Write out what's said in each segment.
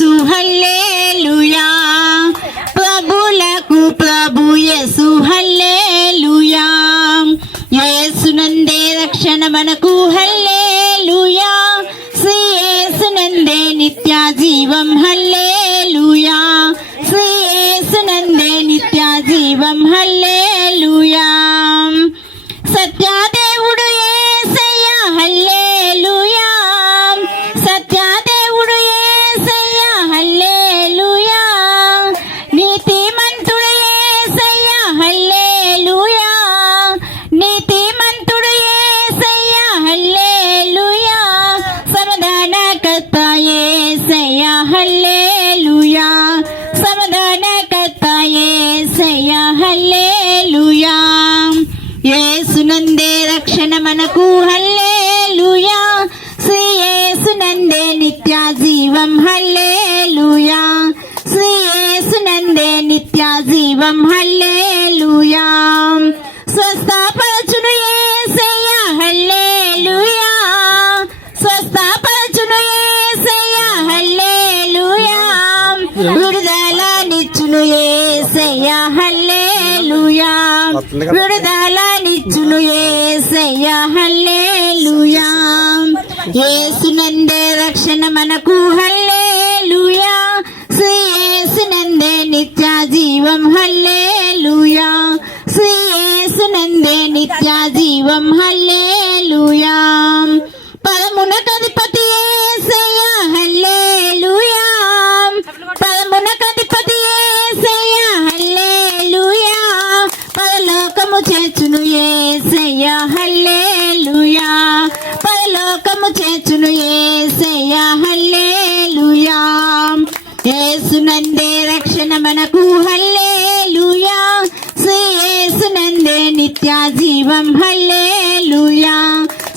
యేసు హల్లెలూయా, ప్రభులకు ప్రభు యేసు హల్లెలూయా, యేసునందే రక్షణ మనకు హల్లెలూయా, శ్రీ యేసునందే నిత్య జీవం హల్లెలూయా, శ్రీ యేసునందే నిత్య జీవం హల్లెలూయా, సత్యదేవుడు యేసయ్య హల్లెలూయా, సత్యదేవుడు యేసయ్య హల్లెలూయా, నీతిమంతుడు యేసయ్య హల్లెలూయా, నీతిమంతుడు యేసయ్య హల్లెలూయా, సమాధానకర్త యేసయ్య హల్లెలూయా, సమాధానకర్త యేసయ్య హల్లెలూయా, యేసునందే రక్షణ మనకు హల్లెలూయా, శ్రీ యేసునందే నిత్య జీవం హల్లెలూయా, శ్రీ యేసునందే నిత్య జీవం హల్లెలూయా, స్వస్థపరచును యేసయ్య హల్లెలూయా, స్వస్థపరచును యేసయ్య హల్లెలూయా, విడుదలనిచ్చును యేసయ్య హల్లెలూయా, విడుదలనిచ్చును యేసయ్య హల్లెలూయా, యేసునందే రక్షణ మనకు హల్లెలూయా, శ్రీ యేసునందే నిత్య జీవం హల్లెలూయా, శ్రీ యేసునందే నిత్య జీవం హల్లెలూయా, పరమునకధిపతి యేసయ్య హల్లెలూయా, పరమునకధిపతి యేసయ్య హల్లెలూయా, పరలోకము చేర్చును యేసయ్య హల్లెలూయా, పరలోకము చేర్చును యేసయ్య హల్లెలూయా, యేసునందే రక్షణ మనకు హల్లెలూయా, శ్రీ యేసునందే నిత్య జీవం హల్లెలూయా,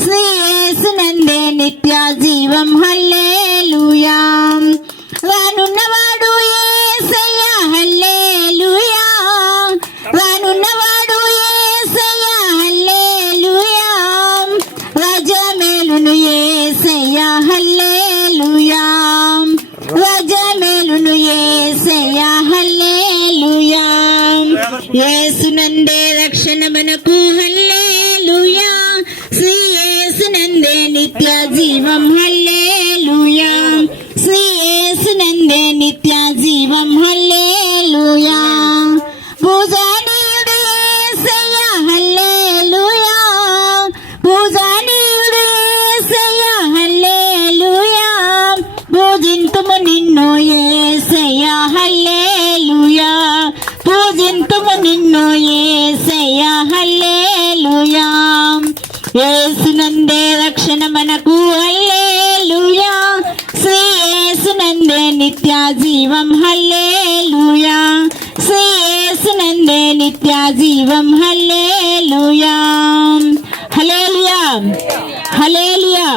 శ్రీ యేసునందే నిత్య జీవం హల్లెలూయా, రానున్నవాడు యేసయ్య హల్లెలూయా, రానున్నవాడు యేసయ్య హల్లెలూయా, రాజమేలును యేసయ్య హల్లెలూయా, రాజమేలును యేసయ్య హల్లెలూయా, యేసునందే రక్షణ మనకు హల్లెలూయా, శ్రీ యేసునందే నిత్య జీవం హల్లెలూయా, శ్రీ యేసునందే నిత్య జీవం హల్లెలూయా, పూజనీయుడు యేసయ్య హల్లెలూయా, పూజనీయుడు యేసయ్య హల్లెలూయా, పూజింతుము నిన్ను యేసయ్య హల్లెలూయా, పూజింతుము నిన్ను యేసయ్య హల్లెలూయా, యేసునందే రక్షణ మనకు హల్లెలూయా, శ్రీ యేసునందే నిత్య జీవం హల్లెలూయా, శ్రీ యేసునందే నిత్య జీవం హల్లెలూయా, హల్లెలూయా, హల్లెలూయా.